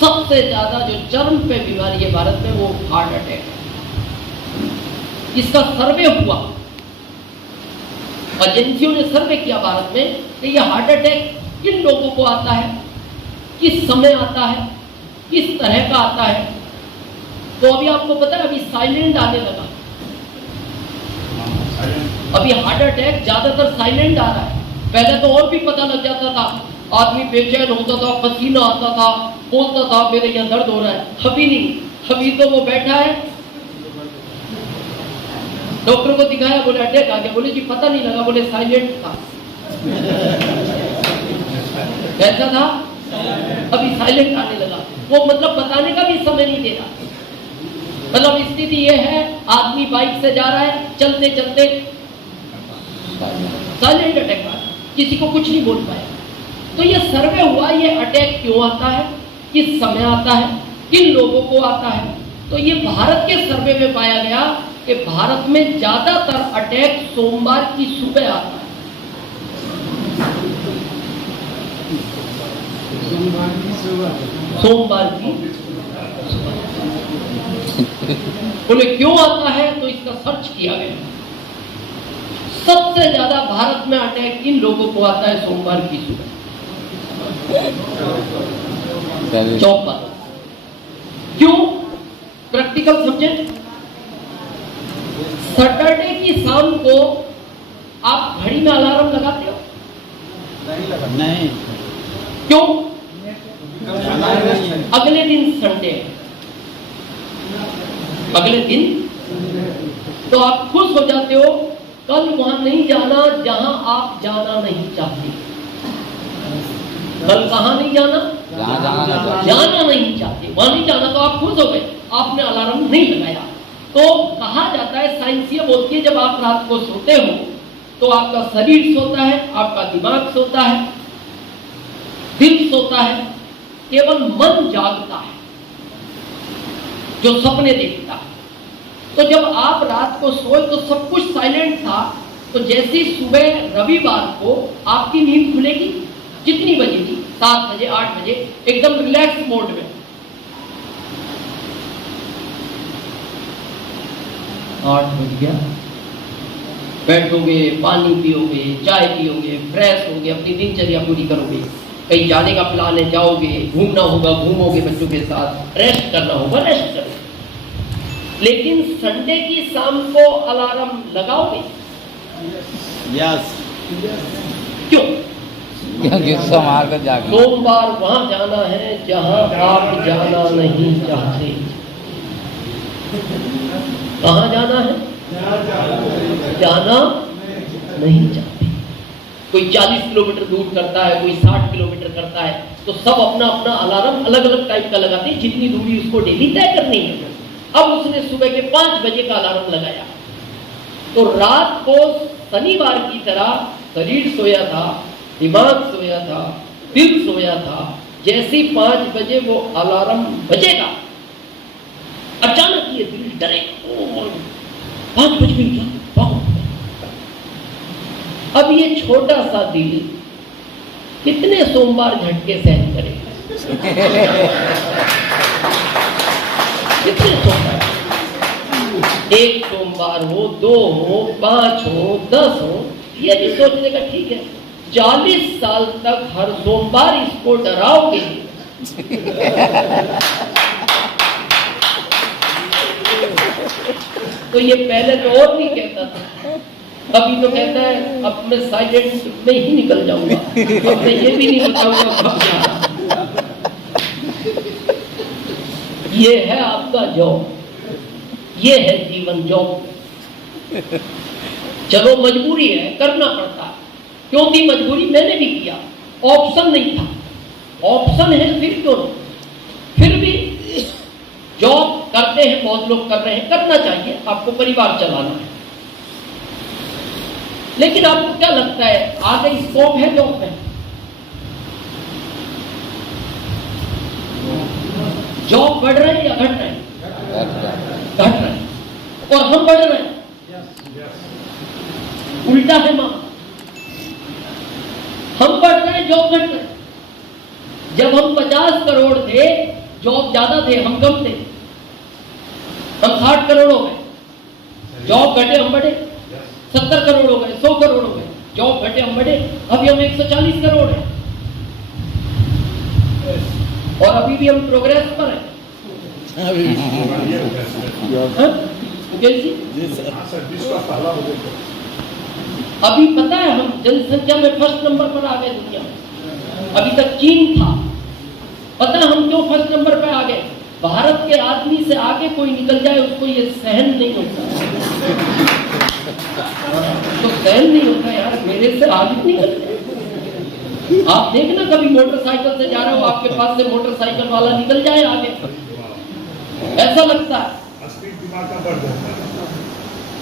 सबसे ज्यादा जो चरम पे बीमारी है भारत में वो हार्ट अटैक है। इसका सर्वे हुआ, एजेंसियों ने सर्वे किया भारत में कि ये हार्ट अटैक किन लोगों को आता है, किस समय आता है, किस तरह का आता है। तो अभी आपको पता है अभी साइलेंट आने लगा, अभी हार्ट अटैक ज्यादातर साइलेंट आ रहा है। पहले तो और भी पता लग जाता था, आदमी बेचैन होता था, पसीना आता था, बोलता था मेरे यहाँ दर्द हो रहा है। अभी नहीं, अभी तो वो बैठा है, डॉक्टर को दिखाया, बोले अटैक आ गया, बोले जी पता नहीं लगा, बोले साइलेंट था। कैसा था? अभी साइलेंट आने लगा। वो मतलब बताने का भी समय नहीं दे रहा। मतलब स्थिति ये है, आदमी बाइक से जा रहा है, चलते चलते साइलेंट अटैक आ, किसी को कुछ नहीं बोल पाया। तो ये सर्वे हुआ, ये अटैक क्यों आता है, किस समय आता है, किन लोगों को आता है। तो ये भारत के सर्वे में पाया गया कि भारत में ज्यादातर अटैक सोमवार की सुबह आता है। सोमवार की बोले क्यों आता है, तो इसका सर्च किया गया। सबसे ज्यादा भारत में अटैक इन लोगों को आता है सोमवार की सुबह। जॉब पर क्यों? प्रैक्टिकल समझे। सैटरडे की शाम को आप घड़ी में अलार्म लगाते हो? नहीं। क्यों? अगले दिन संडे, अगले दिन तो आप खुश हो जाते हो, कल वहां नहीं जाना जहां आप जाना नहीं चाहते। कल कहां नहीं जाना? जाना नहीं चाहते, वहां नहीं जाना, तो आप खुश हो गए, आपने अलार्म नहीं लगाया। तो कहा जाता है, साइंस ये बोलती है, जब आप रात को सोते हो तो आपका शरीर सोता है, आपका दिमाग सोता है, दिल सोता है, केवल मन जागता है जो सपने देखता है। तो जब आप रात को सोए तो सब कुछ साइलेंट था, तो जैसी सुबह रविवार को आपकी नींद खुलेगी, कितनी बजे की? 7 बजे, 8 बजे, एकदम रिलैक्स मोड में। 8 बज गया, बैठोगे, पानी पियोगे, चाय पियोगे, फ्रेश होगे, अपनी दिनचर्या पूरी करोगे। कहीं जाने का प्लान है, जाओगे, घूमना होगा, घूमोगे बच्चों के साथ, रेस्ट करना होगा, रेस्ट करोगे। लेकिन संडे की शाम को अलार्म लगाओगे? यस। क्यों? सोमवार वहां जाना है जहां आप जाना नहीं चाहते। कहां जाना है? जाना नहीं चाहते। कोई 40 किलोमीटर दूर करता है, कोई 60 किलोमीटर करता है, तो सब अपना अपना अलार्म अलग अलग टाइप का लगाते हैं, जितनी दूरी उसको डेली तय करनी है। अब उसने सुबह के 5 बजे का अलार्म लगाया, तो रात को शनिवार की तरह शरीर सोया था, दिमाग सोया था, दिल सोया था। जैसे 5 बजे वो अलार्म बजेगा, अचानक ये दिल डरेगा, 5 बज गई क्या? अब ये छोटा सा दिल कितने सोमवार झटके सहन करेगा? कितने सोमवार? 1 सोमवार हो, 2 हो, 5 हो, 10 हो, ये भी सोचने का ठीक है। 40 साल तक हर सोमवार इसको डराओगे तो ये पहले तो और नहीं कहता था, अभी तो कहता है अब मैं साइलेंट में ही निकल जाऊंगा, अब मैं ये भी नहीं बताऊंगा। ये है आपका जॉब, ये है जीवन जॉब। चलो मजबूरी है, करना पड़ता है। क्यों थी मजबूरी? मैंने भी किया, ऑप्शन नहीं था। ऑप्शन है फिर क्यों? फिर भी जॉब करते हैं, बहुत लोग कर रहे हैं, करना चाहिए, आपको परिवार चलाना है। लेकिन आपको क्या लगता है आगे स्कोप है जॉब में? जॉब बढ़ रहे हैं या घट रहे हैं? घट रहे हैं। और हम बढ़ रहे हैं, उल्टा है मां। हम बढ़ रहे हैं, जॉब घट रहे हैं। जब हम 50 करोड़ थे जॉब ज्यादा थे, हम कम थे। हम 60 करोड़ हो गए, जॉब घटे हम बढ़े। 70 करोड़ हो गए, 100 करोड़ हो गए, जॉब घटे हम बढ़े। अभी हम 140 करोड़ हैं और अभी भी हम प्रोग्रेस पर हैं। मुकेश जी, अभी पता है हम जनसंख्या में फर्स्ट नंबर पर आ गए दुनिया में। अभी तक चीन था। पता है हम क्यों फर्स्ट नंबर पर आ गए? भारत के आदमी से आगे कोई निकल जाए उसको ये सहन नहीं होता। तो सहन नहीं होता यार, मेरे से आगे निकल जाए। आप देखना कभी मोटरसाइकिल से जा रहे हो, आपके पास से मोटरसाइकिल वाला निकल जाए आगे, ऐसा लगता है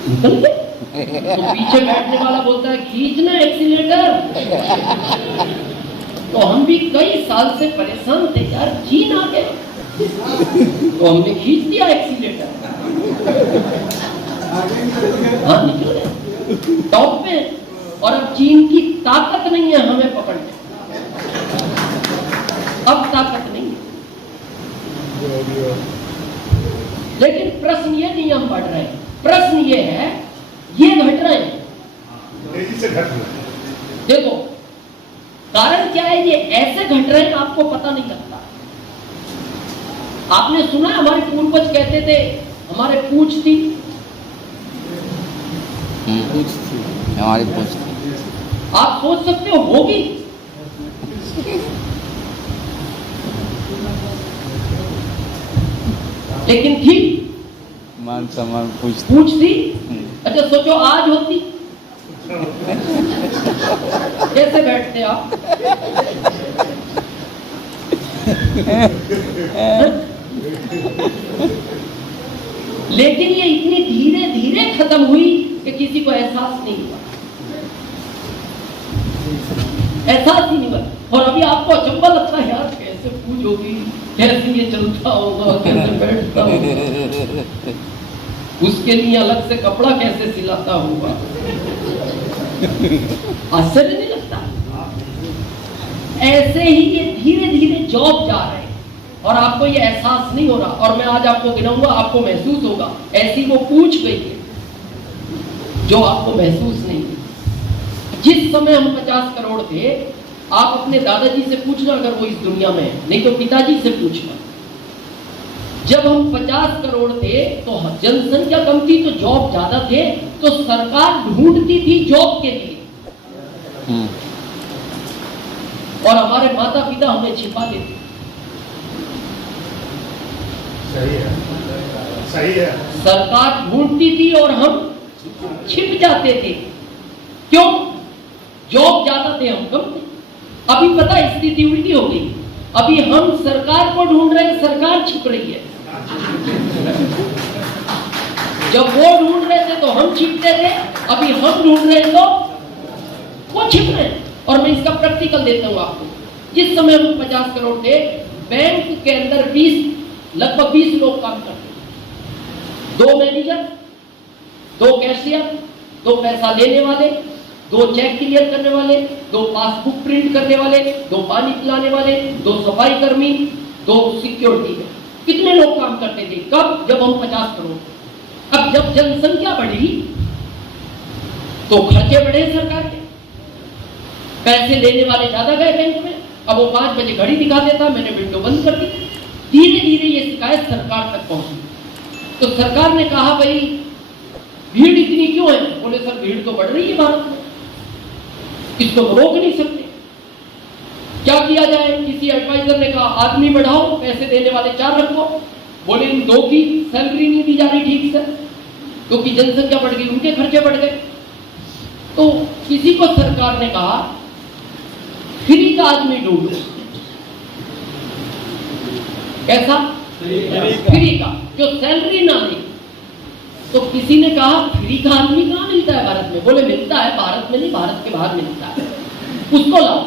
निकल गए। तो पीछे बैठने वाला बोलता है खींचना एक्सीलेटर। तो हम भी कई साल से परेशान थे यार, चीन आ गया तो हमने खींच दिया एक्सीलेटर। हाँ निकल गए टॉप पे। और अब चीन की ताकत नहीं है हमें पकड़ने, अब ताकत नहीं है। लेकिन प्रश्न ये नहीं हम बढ़ रहे हैं, प्रश्न ये है ये घट रहे हैं, तेजी से घट रहे हैं। देखो कारण क्या है, ये ऐसे घट रहे हैं आपको पता नहीं लगता। आपने सुना है हमारे पूर्वज कहते थे हमारे पूछ थी, हमारी पूछ थी। आप सोच सकते हो होगी? लेकिन थी, मान सम्मान पूछ थी। अच्छा सोचो आज होती कैसे बैठते आप? लेकिन ये इतनी धीरे धीरे खत्म हुई कि किसी को एहसास नहीं हुआ, एहसास ही नहीं हुआ। और अभी आपको अचंभा लगता है यार कैसे पूछ होगी, कैसे ये चलता होगा, कैसे बैठता होगा, उसके लिए अलग से कपड़ा कैसे सिलाता होगा। आश्चर्य नहीं लगता? ऐसे ही ये धीरे धीरे जॉब जा रहे हैं और आपको ये एहसास नहीं हो रहा। और मैं आज आपको गिनाऊंगा, आपको महसूस होगा ऐसी वो पूछ गई है जो आपको महसूस नहीं है। जिस समय हम 50 करोड़ थे, आप अपने दादाजी से पूछना अगर वो इस दुनिया में है, नहीं तो पिताजी से पूछना। जब हम 50 करोड़ थे तो जनसंख्या कम थी तो जॉब ज्यादा थे, तो सरकार ढूंढती थी जॉब के लिए और हमारे माता पिता हमें छिपा देते। सही है, सही है। सरकार ढूंढती थी और हम छिप जाते थे। क्यों? जॉब ज्यादा थे, हम कम थे। अभी पता स्थिति उल्टी हो गई, अभी हम सरकार को ढूंढ रहे हैं, सरकार छिप रही है। जब वो ढूंढ रहे थे तो हम छिपते थे, अभी हम ढूंढ रहे हैं तो वो छिप रहे हैं। और मैं इसका प्रैक्टिकल देता हूं आपको। जिस समय हम 50 करोड़ थे, बैंक के अंदर लगभग 20 लोग काम करते थे। 2 मैनेजर, 2 कैशियर, 2 पैसा लेने वाले, 2 चेक क्लियर करने वाले, 2 पासबुक प्रिंट करने वाले, 2 पानी पिलाने वाले, 2 सफाई कर्मी, 2 सिक्योरिटी में। कितने लोग काम करते थे? कब? जब हम 50 करोड़। अब जब जनसंख्या बढ़ी तो खर्चे बढ़े सरकार के, पैसे लेने वाले ज्यादा गए बैंक में। अब वो 5 बजे घड़ी दिखा देता, मैंने विंडो बंद कर दी। धीरे धीरे ये शिकायत सरकार तक पहुंची तो सरकार ने कहा भाई भीड़ इतनी क्यों है? बोले सर भीड़ तो बढ़ रही है भारत में, इसको रोक नहीं सकते, क्या किया जाए? किसी एडवाइजर ने कहा आदमी बढ़ाओ, पैसे देने वाले 4 रखो। बोले इन 2 की सैलरी नहीं दी जा रही ठीक से, क्योंकि जनसंख्या बढ़ गई, उनके खर्चे बढ़ गए। तो किसी को सरकार ने कहा फ्री का आदमी ढूंढो। कैसा? फ्री का, जो सैलरी ना ले। तो किसी ने कहा फ्री का आदमी कहाँ मिलता है भारत में? बोले मिलता है, भारत में नहीं, भारत के बाहर मिलता है, उसको लाओ।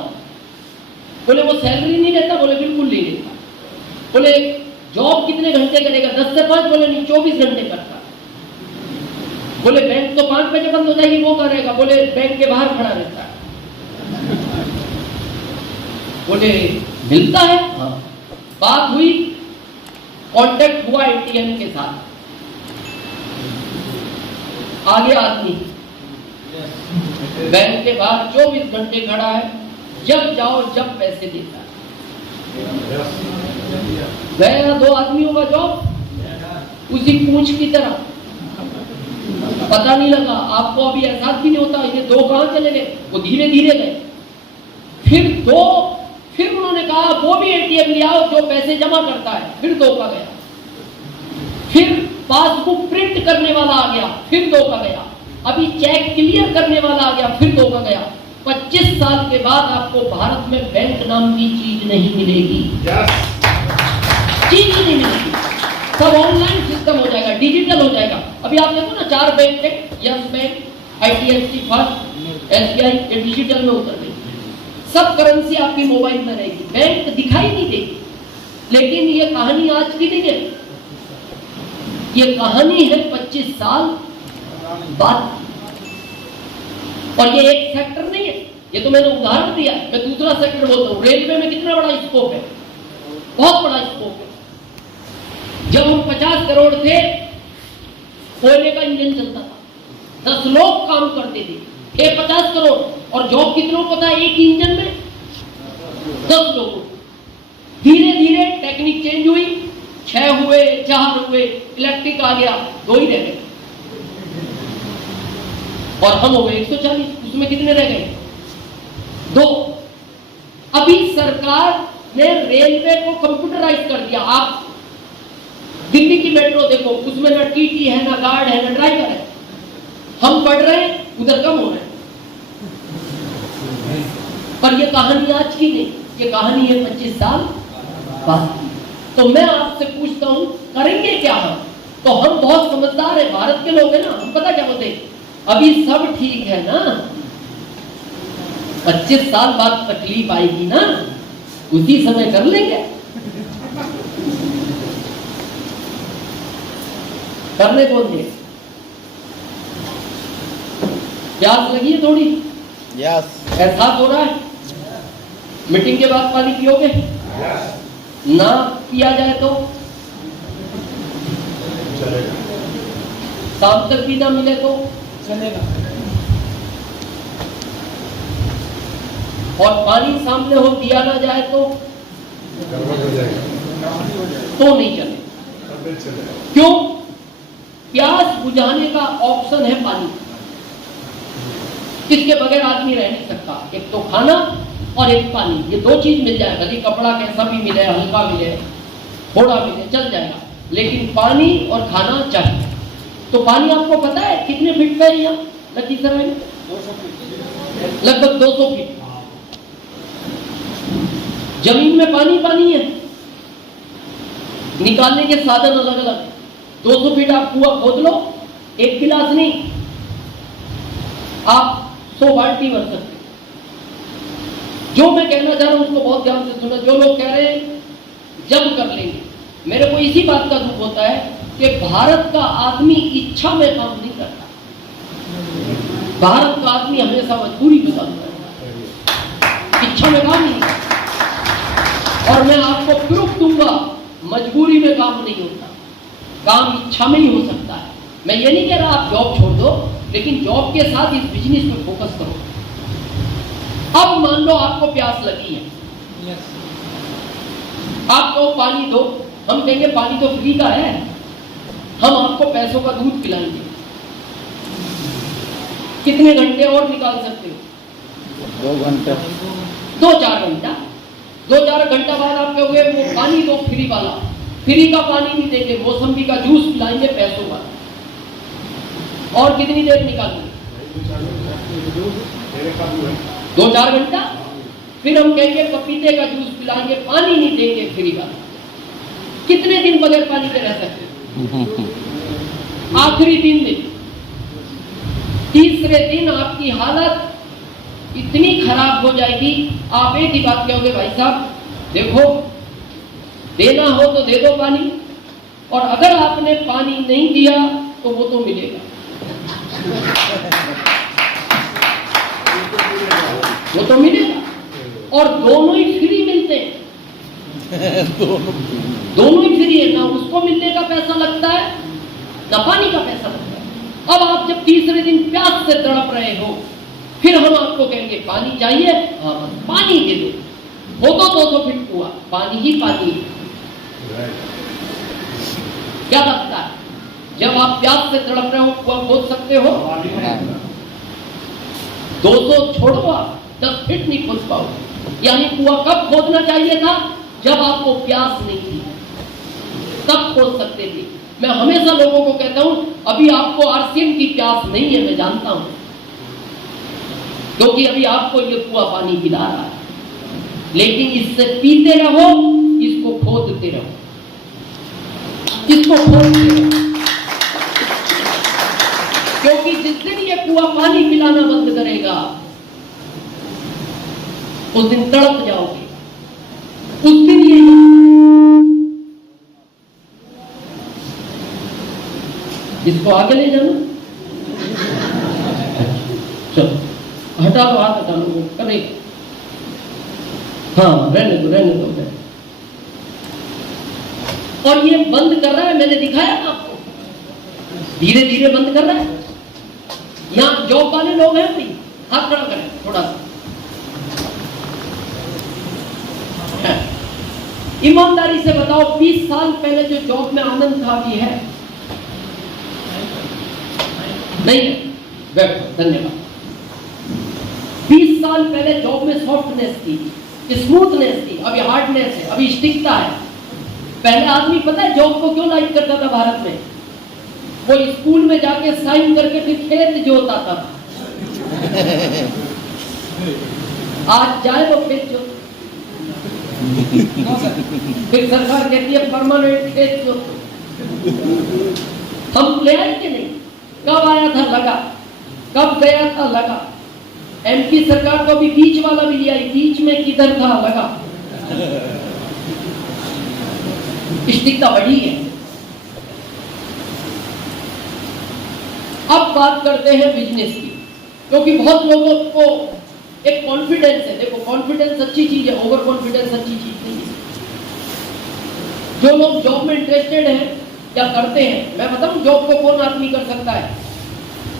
बोले वो सैलरी नहीं लेता? बोले बिल्कुल नहीं लेता। बोले जॉब कितने घंटे करेगा? 10 से 5? बोले नहीं, 24 घंटे करता। बोले बैंक तो 5 बजे बंद हो जाएगी, वो करेगा? बोले बैंक के बाहर खड़ा रहता है। बोले मिलता है? हाँ। बात हुई कांटेक्ट हुआ एटीएम के साथ, आगे आदमी बैंक के बाहर 24 घंटे खड़ा है, जब जाओ जब पैसे देता है। गया 2 आदमियों का जॉब उसी पूंछ की तरह, पता नहीं लगा, आपको अभी एहसास भी नहीं होता ये 2 कहां चले गए, वो धीरे धीरे गए। फिर उन्होंने कहा वो भी एटीएम ले आओ जो पैसे जमा करता है, फिर 2 का गया। फिर पासबुक प्रिंट करने वाला आ गया, फिर 2 का गया। अभी चेक क्लियर करने वाला आ गया, फिर 2 का गया। 25 साल के बाद आपको भारत में बैंक नाम की चीज नहीं मिलेगी, चीज नहीं मिलेगी। सब ऑनलाइन सिस्टम हो जाएगा, डिजिटल हो जाएगा। अभी आप देखो ना 4 बैंक थे, yes bank, IDFC first, SBI, ये डिजिटल में उतर गई। सब करेंसी आपकी मोबाइल में रहेगी, बैंक दिखाई नहीं देगी। लेकिन ये कहानी आज की नहीं है, ये कहानी है 25 साल बाद। और ये एक सेक्टर नहीं है, ये तो मैंने उदाहरण दिया, मैं दूसरा सेक्टर बोलता हूँ। रेलवे में कितना बड़ा स्कोप है, बहुत बड़ा स्कोप है। जब हम 50 करोड़ थे, कोयले का इंजन चलता था, 10 लोग काम करते थे, 50 करोड़। और जॉब कितनों को था एक इंजन में? 10 लोगों। धीरे धीरे टेक्निक चेंज हुई, 6 हुए, 4 हुए, इलेक्ट्रिक आ गया, 2 ही रह गए। और हम हो गए 140, उसमें कितने रह गए? 2। अभी सरकार ने रेलवे को कंप्यूटराइज कर दिया। आप दिल्ली की मेट्रो देखो, उसमें ना टीटी है, ना गार्ड है, ना ड्राइवर है। हम पढ़ रहे हैं, उधर कम हो रहे हैं। पर ये कहानी आज की नहीं, ये कहानी है 25 साल बाद। तो मैं आपसे पूछता हूं, करेंगे क्या हम? तो हम बहुत समझदार है, भारत के लोग हैं ना, हम पता क्या बोलते हैं, अभी सब ठीक है ना, 25 साल बाद तकलीफ आएगी ना, उसी समय कर लेंगे। करने कौन दे? प्यास लगी है थोड़ी? यस। एहसास हो रहा है? मीटिंग के बाद पानी पियोगे? ना पिया जाए तो चलेगा, शाम तक भी ना मिले तो चलेगा। और पानी सामने हो, दिया ना जाए तो गड़बड़ हो जाएगा, तो नहीं चले। तब चलेगा। क्यों? प्यास बुझाने का ऑप्शन है पानी, इसके बगैर आदमी रह नहीं सकता। एक तो खाना और एक पानी, ये 2 चीज मिल जाए, भले कपड़ा कैसा भी मिले, हल्का मिले, थोड़ा मिले, चल जाएगा, लेकिन पानी और खाना चाहिए। तो पानी आपको पता है कितने फीट पे है यहाँ लखीसराय में? लगभग 200 फीट। जमीन में पानी पानी है, निकालने के साधन अलग अलग। 200 फीट आप कुआं खोद लो, एक गिलास नहीं, आप 100 बाल्टी भर सकते। जो मैं कहना चाह रहा हूं उसको बहुत ध्यान से सुना। जो लोग कह रहे हैं जब कर लेंगे, मेरे को इसी बात का दुख होता है कि भारत का आदमी इच्छा में काम नहीं करता, भारत का आदमी हमेशा मजबूरी में काम करता, इच्छा में काम नहीं करता। और मैं आपको प्रूफ दूंगा, मजबूरी में काम नहीं होता, काम इच्छा में ही हो सकता है। मैं ये नहीं कह रहा आप जॉब छोड़ दो, लेकिन जॉब के साथ इस बिजनेस पे फोकस करो। अब मान लो आपको प्यास लगी है, आप कहो पानी दो, हम कहेंगे पानी तो फ्री का है, हम आपको पैसों का दूध पिलाएंगे। कितने घंटे और निकाल सकते हो? 2 घंटे, 2-4 घंटा। 2-4 घंटा बाद आप कहोगे वो पानी दो फ्री वाला, फ्री का पानी नहीं देंगे, मौसम्बी का जूस पिलाएंगे पैसों वाला। और कितनी देर निकालेंगे? 2-4 घंटा। फिर हम कहेंगे पपीते का जूस पिलाएंगे, पानी नहीं देंगे फ्री का। कितने दिन बगैर पानी के रह सकते हैं? आखिरी 3 दिन, तीसरे दिन आपकी हालत इतनी खराब हो जाएगी, आप एक ही बात कहोगे, भाई साहब देखो, देना हो तो दे दो पानी, और अगर आपने पानी नहीं दिया तो वो तो मिलेगा, वो तो मिलेगा। और दोनों ही फ्री मिलते हैं। दोनों ही फ्री है, ना उसको मिलने का पैसा लगता है ना पानी का पैसा लगता है। अब आप जब तीसरे दिन प्यास से तड़प रहे हो, फिर हम आपको कहेंगे पानी चाहिए, हाँ बस पानी दे दो। वो तो 200 फीट कुआं, पानी ही पानी है। क्या लगता है जब आप प्यास से तड़प रहे हो कुआं खोद सकते हो? 200 छोड़ो, आप 10 फीट नहीं खोद पाओ। यानी कुआं कब खोदना चाहिए था? जब आपको प्यास नहीं थी, तब खोद सकते थे। मैं हमेशा लोगों को कहता हूं अभी आपको आरसीएम की प्यास नहीं है, मैं जानता हूं, क्योंकि अभी आपको ये कुआं पानी पिला रहा है, लेकिन इससे पीते रहो, इसको खोदते रहो, इसको खोदते रहो, क्योंकि जिस दिन ये कुआं पानी पिलाना बंद करेगा उस दिन तड़प जाओगे, उस दिन ये इसको आगे ले जाना। चलो हटा लो, हाथ हटा लो, करे हाँ रहने दो। और ये बंद कर रहा है, मैंने दिखाया ना आपको, धीरे धीरे बंद कर रहा है। यहां जॉब वाले लोग हैं भाई, हाथ खड़ा करें थोड़ा सा। ईमानदारी से बताओ 20 साल पहले जो जॉब में आनंद था अभी है? नहीं है। बैठो, धन्यवाद। 20 साल पहले जॉब में सॉफ्टनेस थी, स्मूथनेस थी, अभी हार्डनेस है, अभी स्टिकता है। पहले आदमी पता है जॉब को क्यों लाइक करता था भारत में? वो स्कूल में जाके साइन करके फिर खेत जोता था। आज जाए वो खेत जोत, फिर सरकार कहती है परमानेंट खेत जोत। हम ले आए कि नहीं? कब आया था लगा, कब गया था लगा। एमपी सरकार को भी बीच वाला भी लिया, बीच में किधर था लगा। स्टिकता बढ़ी है। अब बात करते हैं बिजनेस की, क्योंकि बहुत लोगों को एक कॉन्फिडेंस है। देखो कॉन्फिडेंस अच्छी चीज है, ओवर कॉन्फिडेंस अच्छी चीज नहीं है। जो लोग जॉब में इंटरेस्टेड हैं या करते हैं, मैं बताऊं जॉब को कौन आदमी कर सकता है?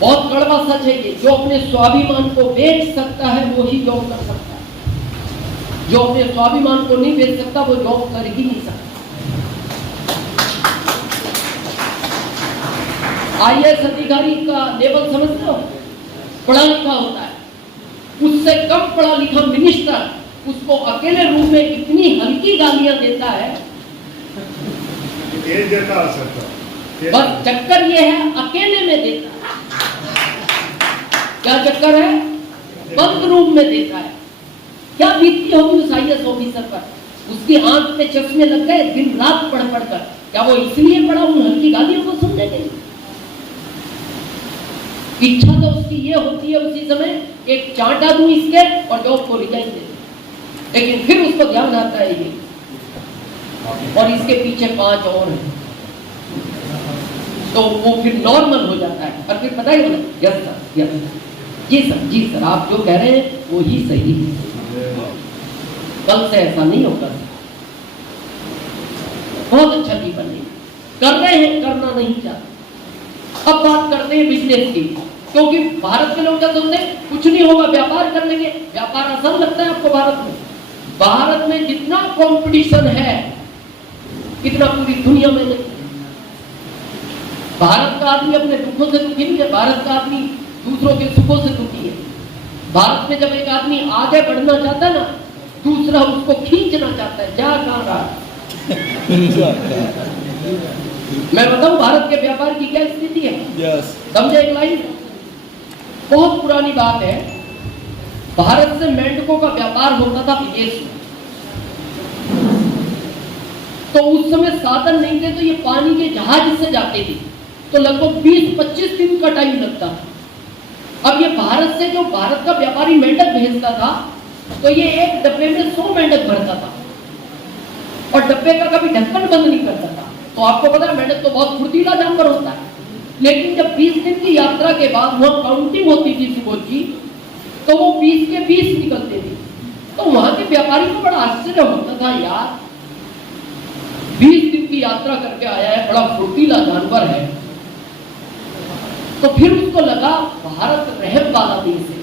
बहुत कड़वा सच है ये, जो अपने स्वाभिमान को बेच सकता है वो ही जॉब कर सकता है। जो अपने स्वाभिमान को नहीं बेच सकता वो जॉब कर ही नहीं सकता। आईएएस अधिकारी का लेवल समझते हो? पढ़ा लिखा होता है, उससे कम पढ़ा लिखा मिनिस्टर उसको अकेले रूम में इतनी हल्की गालियां देता है। बस चक्कर ये है, अकेले में देता है। क्या चक्कर है? बंद रूम में देता है। क्या बीतती होगी उस आईएएस ऑफिसर पर? उसकी आंख पे चश्मे लग गए दिन रात पढ़ कर। क्या वो इसलिए पढ़ा उन हल्की गालियों को सुनने के लिए? इच्छा तो उसकी ये होती है उसी समय एक चांटा दूं इसके और जॉब को रिजाइन दे, लेकिन फिर उसको ध्यान आता है ये और इसके पीछे 5 और हैं, तो वो फिर नॉर्मल हो जाता है। और फिर पता है यस सर, यस जी सर आप जो कह रहे हैं वो ही सही है, कल से ऐसा नहीं होगा। बहुत अच्छा जीवन नहीं कर रहे हैं, करना नहीं चाहते। अब बात करते हैं बिजनेस की, क्योंकि भारत के लोग क्या समझते हैं कुछ नहीं होगा, व्यापार कर लेंगे। व्यापार आसान लगता है आपको? भारत में जितना कंपटीशन है कितना पूरी दुनिया में नहीं। भारत का आदमी अपने दुखों से दुखी नहीं है, भारत का आदमी दूसरों के सुखों से दुखी है। भारत में जब एक आदमी आगे बढ़ना चाहता है ना, दूसरा उसको खींचना चाहता है, जा कहां रहा। मैं बताऊं भारत के व्यापार की क्या स्थिति है? समझे एक लाइन, बहुत पुरानी बात है। भारत से मेंढकों का व्यापार होता था विदेश में, तो उस समय साधन नहीं थे, तो ये पानी के जहाज से जाते थे, तो लगभग 20-25 दिन का टाइम लगता था। अब ये भारत से जो भारत का व्यापारी मेंढक भेजता था, तो ये एक डब्बे में 100 मेंढक भरता था और डब्बे का कभी ढक्कन बंद नहीं करता था। तो आपको पता है मेंढक तो बहुत फुर्तीला जानवर होता है, लेकिन जब 20 दिन की यात्रा के बाद वहां काउंटिंग होती थी सुबह की, तो वो 20 के 20 निकलते थे। तो वहां के व्यापारी को बड़ा आश्चर्य होता था, यार 20 दिन की यात्रा करके आया है, बड़ा फुर्तीला जानवर है, तो फिर उसको लगा भारत रहम वाला देश है,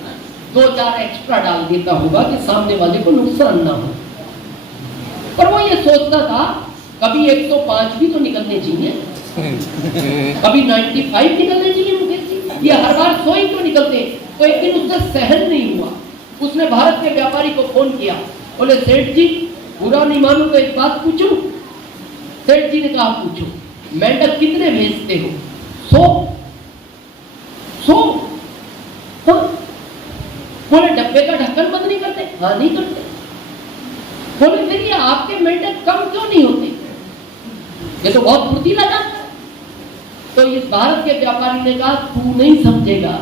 2-4 एक्स्ट्रा डाल देता होगा कि सामने वाले को नुकसान ना हो। पर वो ये सोचता था कभी 105 भी तो निकलने चाहिए, कभी 95 निकलने चाहिए मुकेश जी, ये हर बार 100 ही क्यों निकलते। तो एक दिन उससे सहन नहीं हुआ, उसने भारत के व्यापारी को फोन किया, बोले सेठ जी बुरा नहीं मानो तो एक बात पूछूं। सेठ जी ने कहा पूछो। मेंढक कितने भेजते हो? 100। हाँ। बोले डब्बे का ढक्कन बंद नहीं करते? हाँ नहीं करते। बोले फिर ये आपके मेंढक कम क्यों नहीं होते? ये तो बहुत फुर्तीला जानता है। तो इस भारत के व्यापारी ने कहा तू नहीं समझेगा,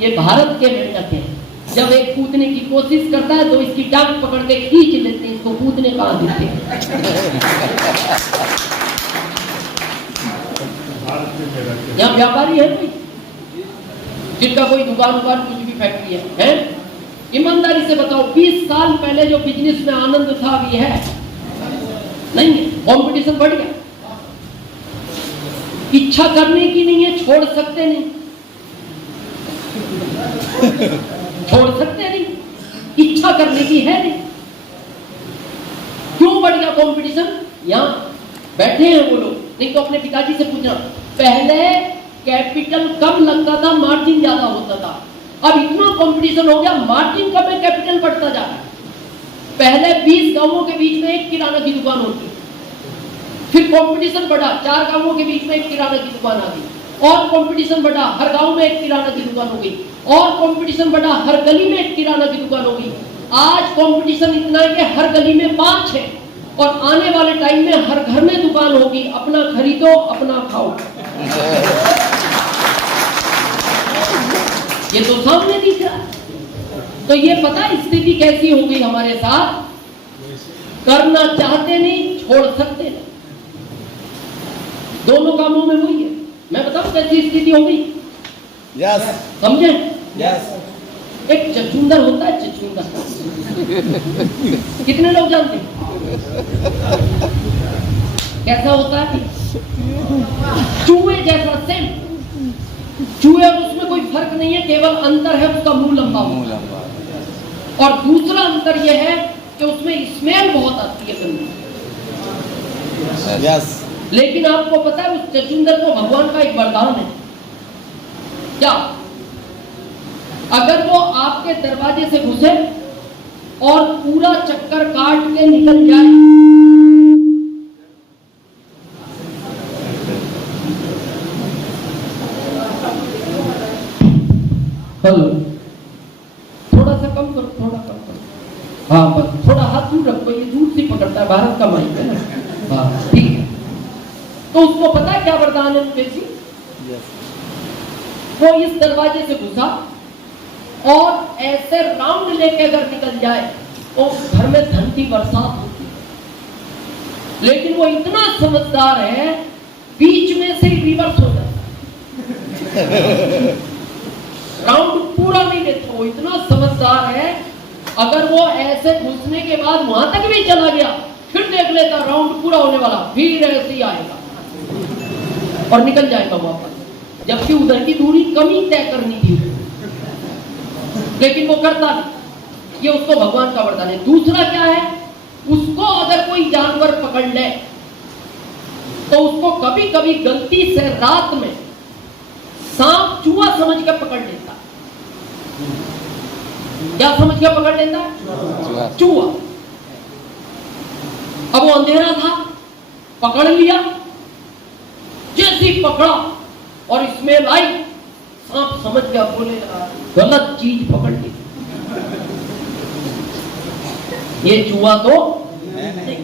ये भारत के मेंढक हैं, जब एक कूदने की कोशिश करता है तो इसकी टांग पकड़ के खींच लेते हैं, इसको कूदने कहां देते हैं। यहाँ व्यापारी है कोई जिनका कोई दुकान कुछ भी फैक्ट्री है? ईमानदारी से बताओ 20 साल पहले जो बिजनेस में आनंद था अभी है नहीं है, कंपटीशन बढ़ गया। इच्छा करने की नहीं है, छोड़ सकते नहीं, छोड़ सकते नहीं, इच्छा करने की है नहीं। क्यों बढ़ गया कंपटीशन? यहाँ बैठे हैं वो लोग, नहीं तो अपने पिताजी से पूछना, पहले कैपिटल कम लगता था, मार्जिन ज्यादा होता था, अब इतना कंपटीशन हो गया, मार्जिन कम है, कैपिटल बढ़ता जा रहा है। पहले 20 गांवों के बीच में एक किराना की दुकान होती, फिर कंपटीशन बढ़ा, 4 गांवों के बीच में एक किराना की दुकान आ गई, और कंपटीशन बढ़ा, हर गांव में एक किराना की दुकान हो गई, और कंपटीशन बढ़ा, हर गली में एक किराना की दुकान हो गई। आज कंपटीशन इतना है कि हर गली में 5 है, और आने वाले टाइम में हर घर में दुकान होगी, अपना खरीदो अपना खाओ। ये तो सामने दिख रहा है। तो ये पता स्थिति कैसी हो गई हमारे साथ, करना चाहते नहीं, छोड़ सकते नहीं, दोनों कामों में वही है। मैं बताऊं कैसी स्थिति हो गई? यस समझे? यस। एक चचुंदर होता है, चचुंदर कितने लोग जानते हैं कैसा होता है? चूहे जैसा, सेम चूहे, और उसमें कोई फर्क नहीं है, केवल अंतर है उसका मुंह लंबा होता है। और दूसरा अंतर यह है कि उसमें स्मेल बहुत आती है गंदी। यस। लेकिन आपको पता है उस चचुंदर को भगवान का एक वरदान है क्या? अगर वो आपके दरवाजे से घुसे और पूरा चक्कर काट के निकल जाए, हेलो, थोड़ा सा कम करो, थोड़ा कम करो, हाँ बस थोड़ा हाथ दूर रखो, ये दूर से पकड़ता है, भारत का माइक है ना, हाँ ठीक है। तो उसको पता है क्या वरदान है मुकेश? वो इस दरवाजे से घुसा और ऐसे राउंड लेके अगर निकल जाए तो घर में धन की बरसात होती है। लेकिन वो इतना समझदार है, बीच में से रिवर्स हो जाता है, राउंड पूरा नहीं लेता। वो इतना समझदार है, अगर वो ऐसे घुसने के बाद वहां तक भी चला गया, फिर देख लेता राउंड पूरा होने वाला, फिर ऐसे ही आएगा और निकल जाएगा वापस, जबकि उधर की दूरी कम ही तय करनी थी, लेकिन वो करता नहीं। ये उसको भगवान का वरदान है। दूसरा क्या है, उसको अगर कोई जानवर पकड़ ले तो उसको कभी कभी गलती से रात में सांप चूहा समझ के पकड़ लेता। क्या समझ के पकड़ लेता है? चूहा। अब वो अंधेरा था, पकड़ लिया, जैसी पकड़ा और स्मेल आई, सांप समझ गया, बोले गलत चीज पकड़ ली, ये चूहा तो नहीं।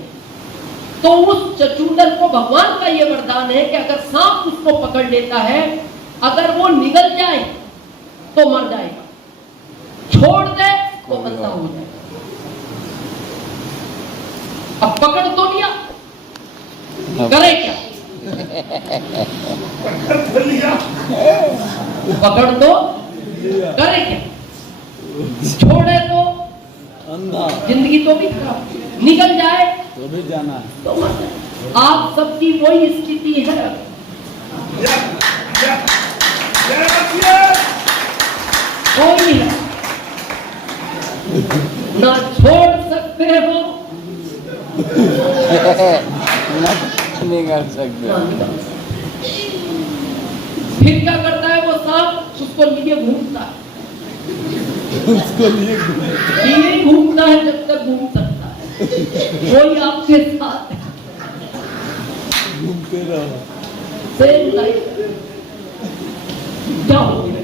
तो उस चचुंदर को भगवान का ये वरदान है कि अगर सांप उसको पकड़ लेता है, अगर वो निगल जाए तो मर जाएगा, छोड़ दे तो बंदा हो जाएगा। अब पकड़ तो लिया, करे क्या? पकड़ तो करे क्या? छोड़े तो अंधा, जिंदगी तो भी खराब, निकल जाए तो भी जाना है, तो मर जाए। आप सबकी वही स्थिति है। कोई है ना छोड़ सकते हो नहीं कर सकते। फिर क्या करता है वो सांप, उसको लिए घूमता है, लिए घूमता है जब तक घूम सकता है। कोई आपके साथ है, घूमते रहो। सेम लाइफ क्या हो गया?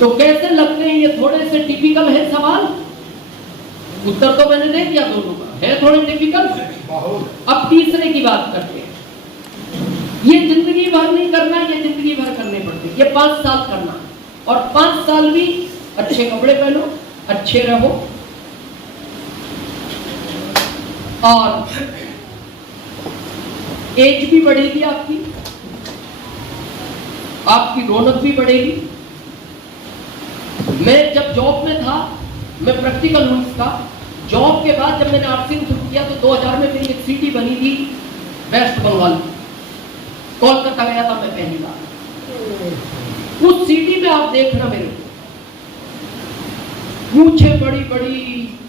तो कैसे लगते हैं ये? थोड़े से टिपिकल है सवाल। उत्तर तो मैंने दे दिया दोनों का, है थोड़े टिपिकल। अब तीसरे की बात करते हैं। ये जिंदगी भर नहीं करना, ये जिंदगी भर करने पड़ते, ये 5 साल करना, और 5 साल भी अच्छे कपड़े पहनो, अच्छे रहो, और एज भी बढ़ेगी आपकी रौनक भी बढ़ेगी। मैं जब जॉब में था, मैं प्रैक्टिकल हूं इसका। जॉब के बाद जब मैंने आर्टिंग शुरू किया तो 2000 में मेरी एक सिटी बनी थी वेस्ट बंगाल, कोलकाता गया था मैं पहली बार। उस सिटी में आप देखना मेरे को, मूछें बड़ी बड़ी,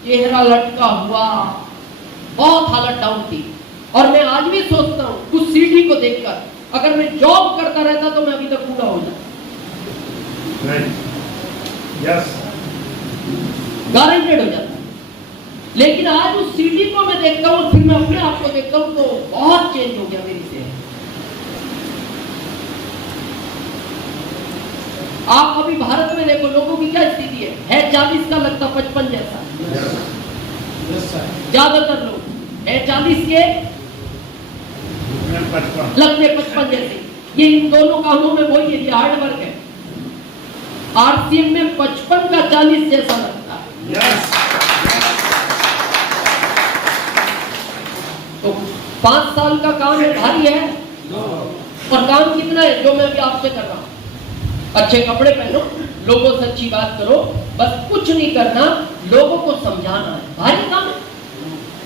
चेहरा लटका हुआ, बहुत हालत डाउन थी। और मैं आज भी सोचता हूं उस सिटी को देखकर, अगर मैं जॉब करता रहता तो मैं अभी तक पूरा हो जाता, गारंटेड हो जाता। लेकिन आज उस सिटी को मैं देखता हूं, फिर मैं अपने आप को देखता हूं तो बहुत चेंज हो गया मेरी से। आप अभी भारत में देखो लोगों की क्या स्थिति है 40 का लगता 55 जैसा। ज्यादातर लोग है 40 के लगते 55 जैसे। ये इन दोनों कामों में वही है, ये हार्ड वर्क है। आरसीएम में 55 का 40 जैसा लगता है। तो 5 साल का काम है, भारी है। और काम कितना है जो मैं अभी आपसे कर रहा हूं? अच्छे कपड़े पहनो, लोगों से अच्छी बात करो, बस कुछ नहीं करना, लोगों को समझाना है। भारी काम है,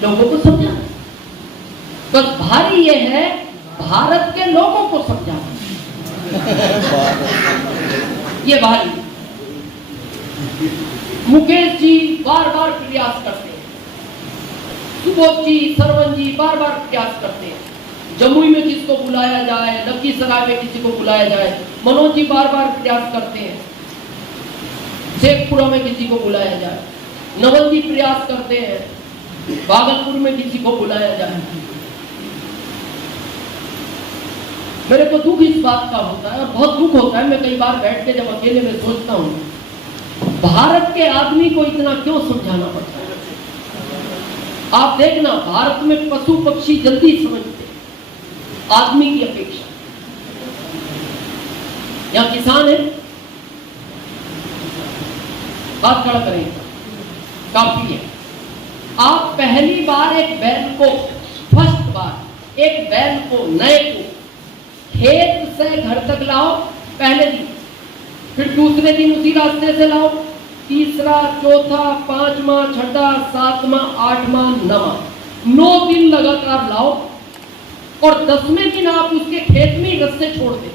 लोगों को समझाना। बस भारी ये है भारत के लोगों को समझाना, ये भारी। मुकेश जी बार बार प्रयास करते हैं, सुबोध जी, सरवण जी बार बार प्रयास करते हैं, जमुई में किसको बुलाया जाए, लखीसराय में किसी को बुलाया जाए। मनोज जी बार बार प्रयास करते हैं, शेखपुरा में किसी को बुलाया जाए। नवल जी प्रयास करते हैं, भागलपुर में किसी को बुलाया जाए। मेरे को दुख इस बात का होता है, और बहुत दुख होता है। मैं कई बार बैठ के जब अकेले में सोचता हूँ, भारत के आदमी को इतना क्यों समझाना पड़ता है? आप देखना, भारत में पशु पक्षी जल्दी समझते आदमी की अपेक्षा। यहां किसान है, बात खड़ा करेंगे, काफी है। आप पहली बार एक बैल को, फर्स्ट बार एक बैल को, नए को खेत से घर तक लाओ पहले दिन, फिर दूसरे दिन उसी रास्ते से लाओ, तीसरा, चौथा, 5वां, 6वां, 7वां, 8वां, 9वां, 9 दिन लगातार लाओ, और 10वें दिन आप उसके खेत में ही रस्से छोड़ दें।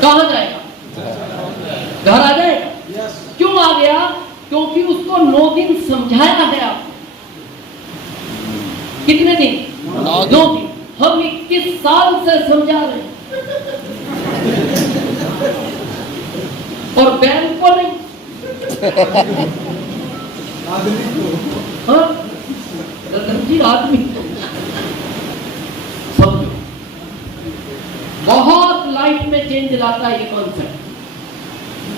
कहां जाएगा? घर आ जाएगा। क्यों आ गया? क्योंकि उसको 9 दिन समझाया है आपने। कितने दिन? 9 दिन। हम 21 साल से समझा रहे हैं, और बैल को नहीं। हाँ, आदमी समझो, बहुत लाइफ में चेंज लाता है ये कॉन्सेप्ट।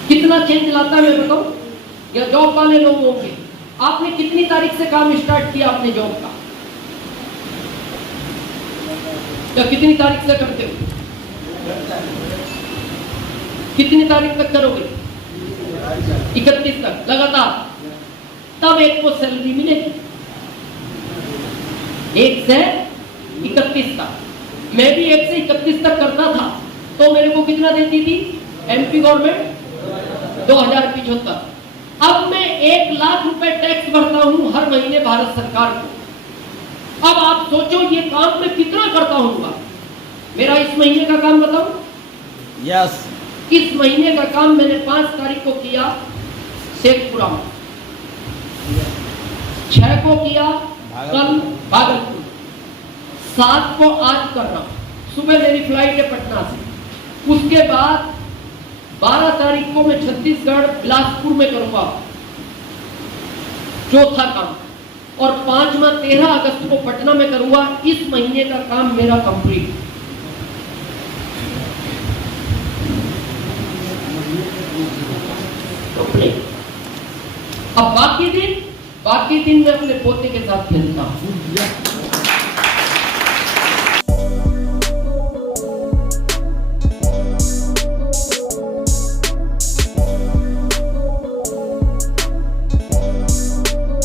कितना चेंज लाता है मैं बताऊं? या जॉब वाले लोग होंगे, आपने कितनी तारीख से काम स्टार्ट किया अपने जॉब का, या कितनी तारीख से करते हो? कितनी तारीख तक करोगे? 31 तक लगातार। तब एक को सैलरी मिलेगी, 1 से 31 तक। मैं भी 1 से 31 तक करता था, तो मेरे को कितना देती थी एमपी गवर्नमेंट? 2075। अब मैं 1 लाख रुपए टैक्स भरता हूं हर महीने भारत सरकार को। अब आप सोचो ये काम मैं कितना करता हूँ। मेरा इस महीने का काम बताऊं? यस। इस महीने का काम मैंने 5 तारीख को किया शेखपुरा में, 6 को किया कल भागलपुर, 7 को आज कर रहा हूं। सुबह मेरी फ्लाइट है पटना से। उसके बाद 12 तारीख को मैं छत्तीसगढ़ बिलासपुर में करूंगा चौथा काम, और 5वां 13 अगस्त को पटना में करूंगा। इस महीने का काम मेरा कंप्लीट। अब बाकी दिन मैं अपने पोते के साथ खेलता हूं।